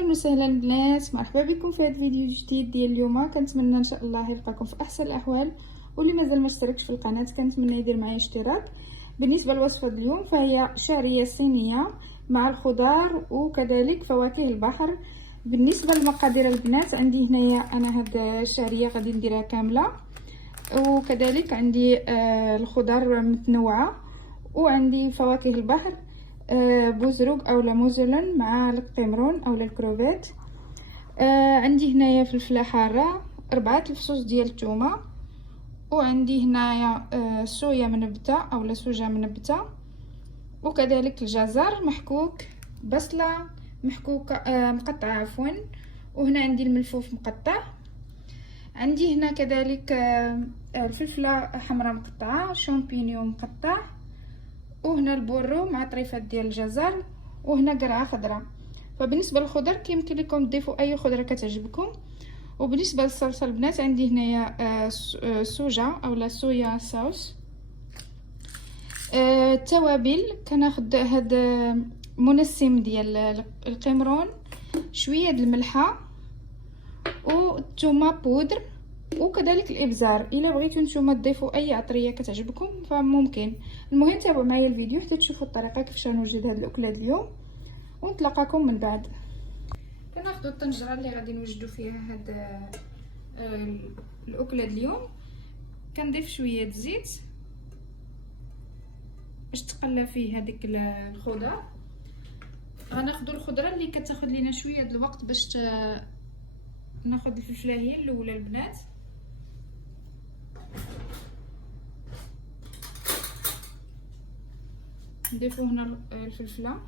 اهلا وسهلا البنات، مرحبا بكم في هذا الفيديو جديد ديال اليوم. كنتمنى ان شاء الله يلقاكم في احسن الاحوال، واللي مازال ما اشتركش في القناه كنتمنى يدير معايا اشتراك. بالنسبه لوصفه اليوم فهي شعريه صينيه مع الخضار وكذلك فواكه البحر. بالنسبه للمقادير البنات، عندي هنايا انا هاد الشعريه غادي نديرها كامله، وكذلك عندي الخضار متنوعه، وعندي فواكه البحر بوزروق او موزلون مع القمرون او الكروفيت. عندي هنايا فلفله حاره، 4 الفصوص ديال الثومه، وعندي هنايا صويا منبته او سوجه منبته، وكذلك الجزر محكوك، بصله محكوكه مقطعه عفوا، وهنا عندي الملفوف مقطع. عندي هنا كذلك الفلفله حمراء مقطعه، شامبينيون مقطع، وهنا البورو مع طريفات ديال الجزر، وهنا قرعه خضراء. فبالنسبه للخضر كيمكن لكم تضيفوا اي خضره كتعجبكم. وبالنسبه للصلصه البنات عندي هنايا سوجه او صويا صوص. التوابل كناخذ هاد منسم ديال القمرون، شويه د الملحه والثومه بودر، وكذلك الابزار. الا بغيتو نتوما تضيفوا اي عطريه كتعجبكم فممكن. المهم تابعوا معايا الفيديو حتى تشوفوا الطريقه كيفاش غنوجد هاد الاكله اليوم، ونتلاقاكم من بعد. كناخذوا الطنجره اللي غادي نوجدوا فيها هاد الاكله اليوم. كنضيف شويه زيت باش تقلى فيه هذيك الخضر. غناخذوا الخضره اللي كتاخذ لينا شويه د الوقت باش ناخذ الفلفله هي الاولى البنات. نضيفوا هنا الفلفله،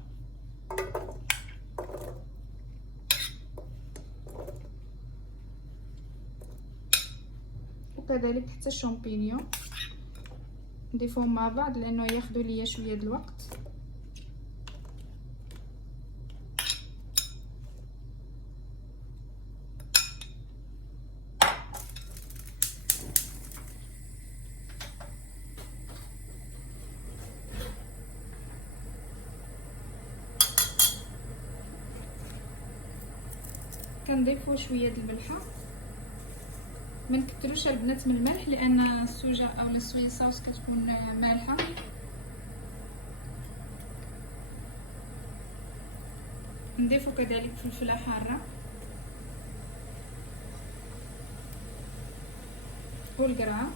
وكذلك حتى الشامبينيون نضيفوهم مع بعض لانه ياخذوا ليا شويه د الوقت. كنضيفوا شويه د الملحه، ما نكثروش البنات من الملح لان السوجه او الصويا صوص كتكون مالحه. نضيفوا كذلك فلفله حاره والقرعه،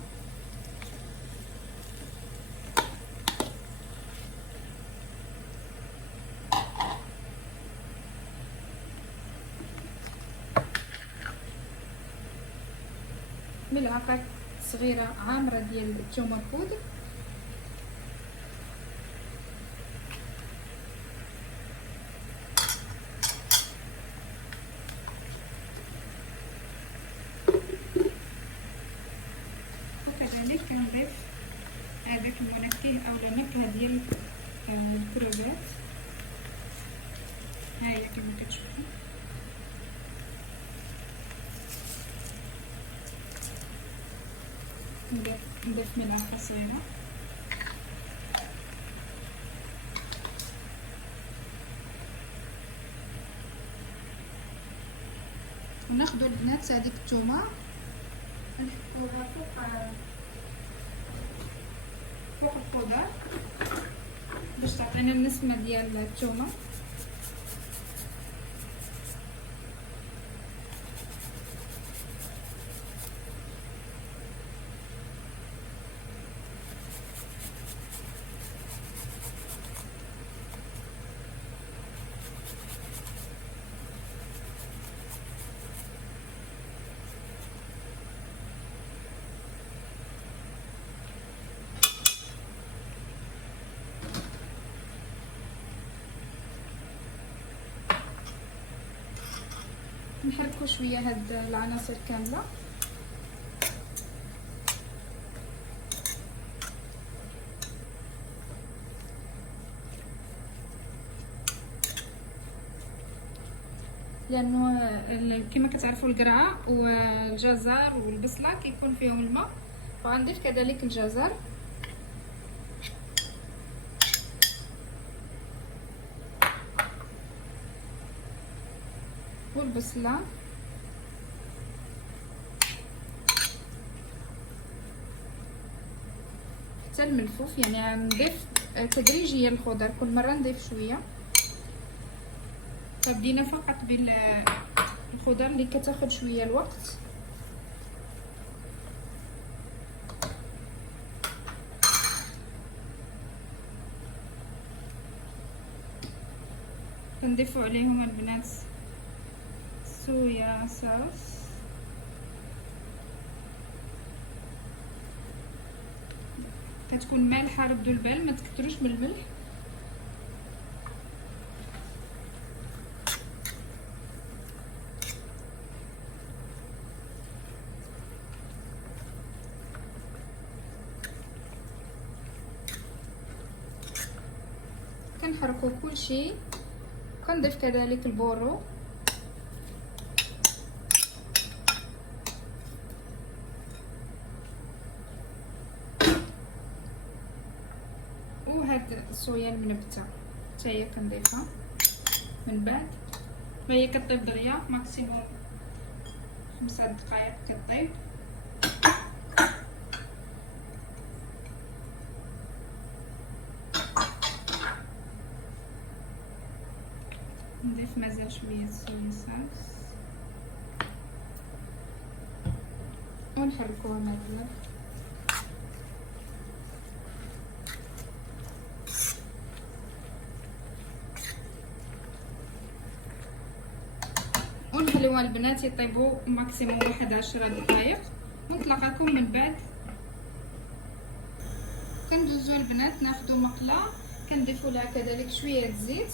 ملعقه صغيره عامره ديال الثومه البودر، وكذلك كنضيف هذاك المنكه او النكهه ديال الكروفيت. ها هي كما كتشوفوا. نضيف ملعقه صغيره، وناخذوا البنات هذيك الثومه نحطوها فوق الخضر باش تعطينا النسمه ديال الثومه. نحركوا شويه هاد العناصر كامله. لانه كما كتعرفوا القرعه والجزر والبصله كيكون فيهم الماء، فغنضيف كذلك الجزر والبصله حتى الملفوف، يعني نضيف تدريجيا الخضر، كل مره نضيف شويه. فبدينا فقط بالخضر اللي كتاخد شويه الوقت. كنضيفوا عليهم البنات صويا صوص، كتكون مالحه، ردوا البال ما تكتروش من الملح. كنحركوا كل شيء. كنضيف كذلك البورو، وهاد الصويا المنبته حتى هي كنضيفها من بعد. فهي كطيب دغيا ماكسيموم 5 دقائق كطيب. نضيف مازال شويه صويا صوص ونحركوها مع الملح. ونخليوها البنات يطيبوا ماكسيموم 11 دقائق، ونتلاقاكم من بعد. كندوزو البنات ناخدو مقله، كنضيفوا لها كذلك شويه زيت.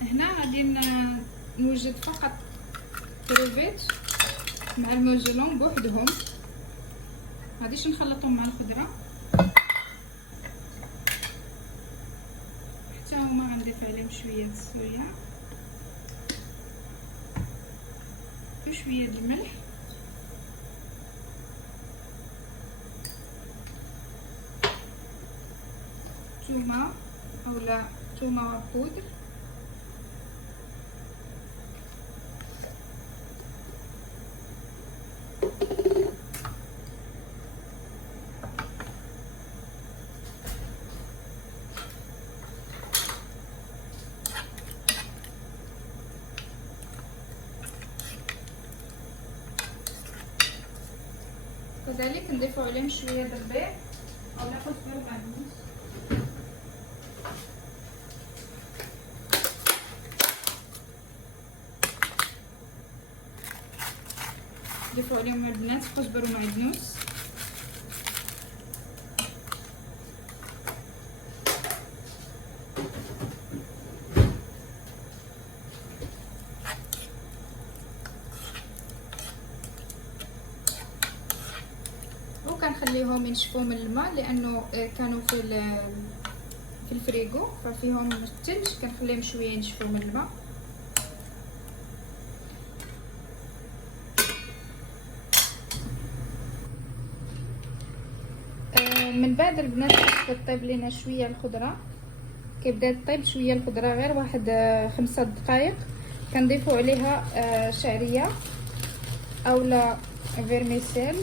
هنا غادي نوجد فقط كروفيت مع الموزولون بوحدهم، غاديش نخلطهم مع الخضره. حتى هما غنضيف عليهم شويه الصويا وشويه الملح، ثومه اولا ثومه بودر، كذلك نضيفوا عليهم شويه البيض اولا كزبره مهروس. نضيفوا عليهم البنات كزبره ومعدنوس. وكنخليهم ينشفوا من الماء لانه كانوا في الفريغو ففيهم الثلج، كنخليهم شويه ينشفوا من الماء. من بعد البنات كطيب لينا شويه الخضره، كيبدا طيب شويه الخضره غير واحد 5 دقائق، كنضيفوا عليها شعريه اولا فيرميسيل.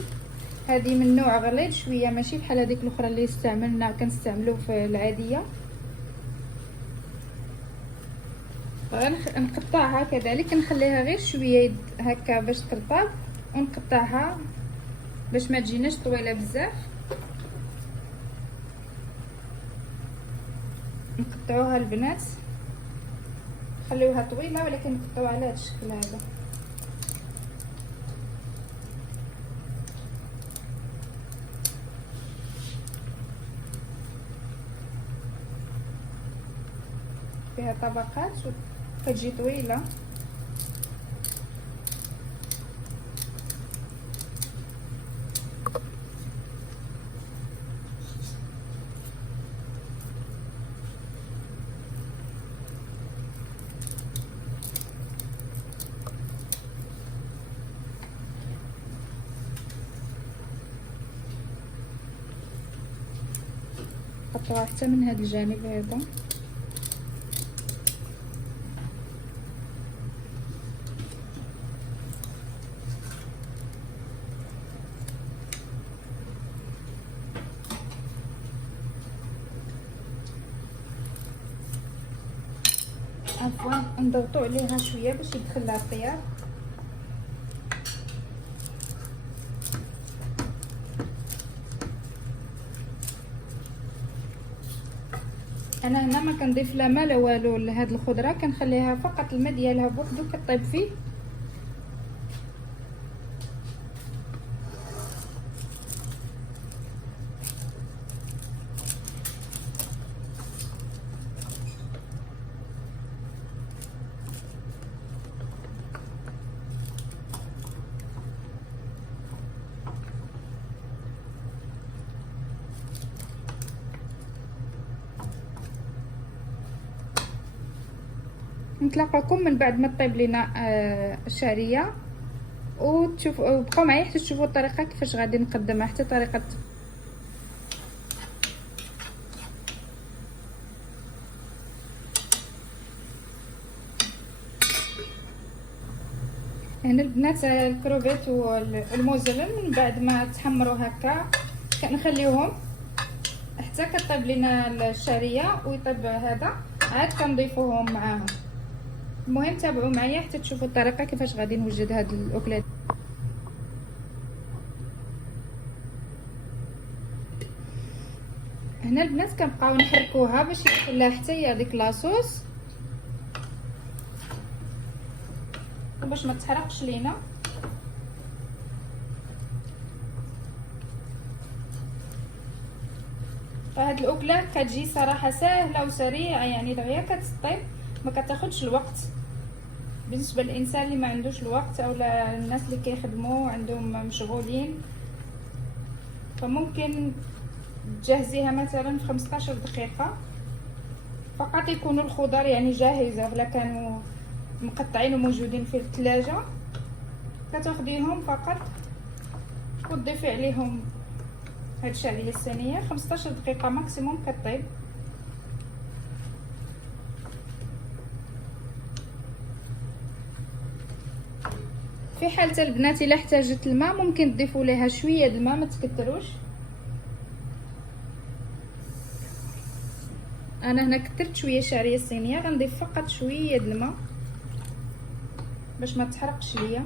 هذه من نوع غليظ شويه، ماشي بحال هذيك الاخرى اللي كنستعملوا في العاديه. نقطعها كذلك، نخليها غير شويه هكا باش ترطب، ونقطعها باش ما تجيناش طويله بزاف. نقطعوها البنات، خليوها طويله ولكن نقطعوها على هذا الشكل هذا. فيها طبقات وكتجي طويله. نقطعوها حتى من هذا الجانب هذا. عفوا نضغطوا عليها شويه باش يدخل لها الطياب. انا هنا ما كنضيف لا ما لا والو لهاد الخضره، كنخليها فقط الماء ديالها بوحدو كطيب فيه. نتلاقاكم من بعد ما طيب لينا الشعريه، وتشوفوا بقاو معايا حتى تشوفوا الطريقه كيفاش غادي نقدمها، حتى طريقه. هنا البنات الكروفيت والموزلين من بعد ما تحمروا هكا كنخليوهم حتى كطيب لينا الشعريه ويطيب هذا، عاد كنضيفوهم معاهم. المهم تابعوا معايا حتى تشوفوا الطريقه كيفاش غادي نوجد هاد الاكلات. هنا البنات كنبقاو نحركوها باش يدخل لها حتى هي ديك لاصوص باش ما تحرقش لينا. فهاد الاكله كتجي صراحه سهله وسريعه، يعني دغيا كتطيب ما كتاخدش الوقت. بالنسبه للانسان اللي ما عندوش الوقت او الناس اللي كيخدموا عندهم مشغولين، فممكن تجهزيها مثلا في 15 دقيقه فقط، يكونوا الخضر يعني جاهزه ولا كانوا مقطعين وموجودين في الثلاجه. كتاخديهم فقط وتضيفي عليهم هاد الشعريه الصينيه، 15 دقيقه ماكسيموم كطيب. في حاله البنات الا احتاجت الماء ممكن تضيفوا ليها شويه د الماء، ما تكتروش. انا هنا كثرت شويه الشعريه الصينيه، غنضيف فقط شويه د الماء باش ما تحرقش ليا.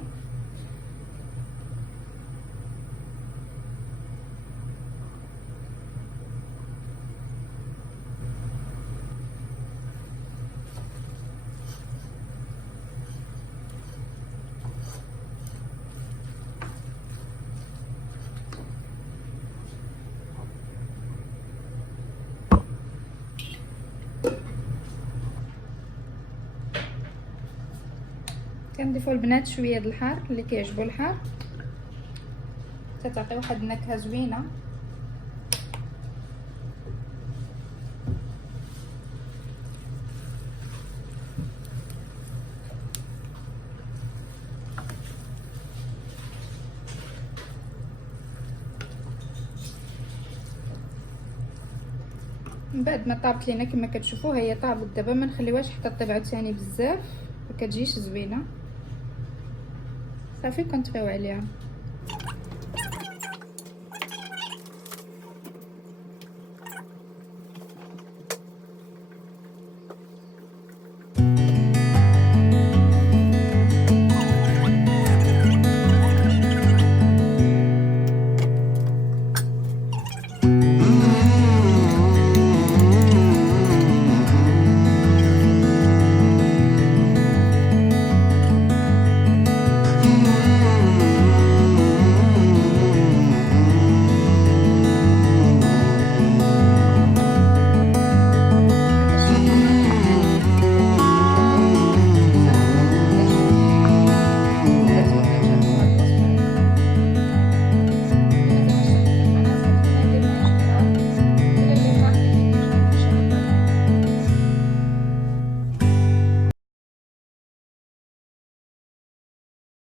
كنضيفوا البنات شويه د الحار اللي كيعجبوا الحار، تعطي واحد النكهه زوينه. من بعد ما طابت لينا كما كتشوفوا هي طابت دابا، ما نخليوهاش حتى طيب عاوتاني بزاف ما كتجيش زوينه. صافي كنطفيو عليها.